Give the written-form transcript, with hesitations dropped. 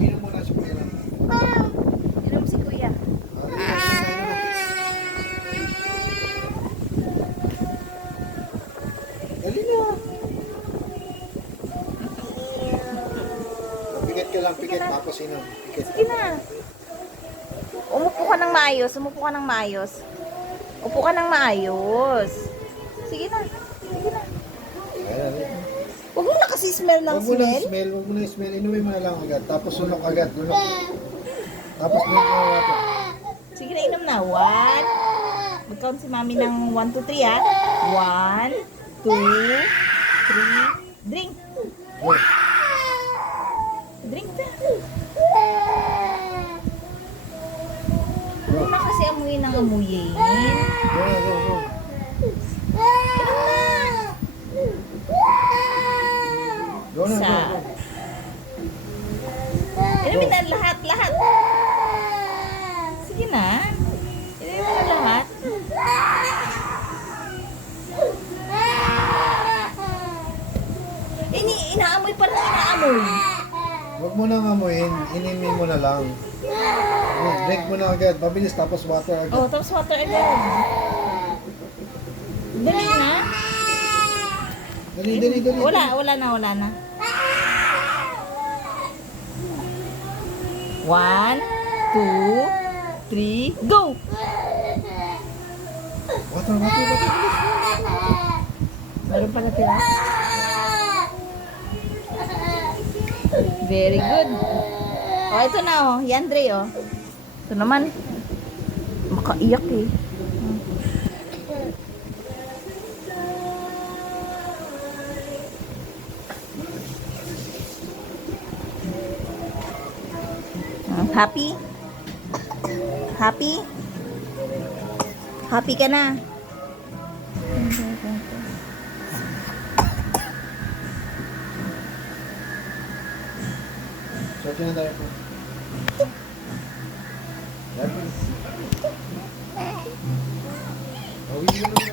Inom muna si Kuya. Inom si Kuya. Dali na. Pikit ka lang, pikit. Tapos inom. Pikit. Sige na. Umupo ka ng maayos. Umupo ka ng maayos. Upo ka ng maayos. Sige na. Sige na. Ayan, ayan. Huwag mo na kasi smell ng Huwag mo lang smell. smell, huwag mo lang smell. Inumin mo na lang agad. Tapos sunok agad. Lunok. Tapos lunok na water. Sige na, inom na. 1. Mag-count si mami ng 1, 2, 3 ah. 1, 2, 3. Drink. Go. Drink na. Go. Huwag na kasi amuyin ng amuyin. Go na, go, go. Go na, go, go. Inumin na lahat, lahat. Sige na. Inumin mo na lahat. Inaamoy pa lang inaamoy. Huwag mo nang amuin. Inimin mo na lang. Drink mo na agad. Mabilis. Tapos water agad. Oh, tapos water agad. Dali na. Dali, dali, dali. Wala na. 1, 2, 3, go! Water, water, water. Meron pa natira? Very good. Oh, ito na oh. Yandre oh. Ito naman. Makaiyak eh. Happy? Happy? Happy ka na? Sorti na tayo po. Happy. Awin mo na.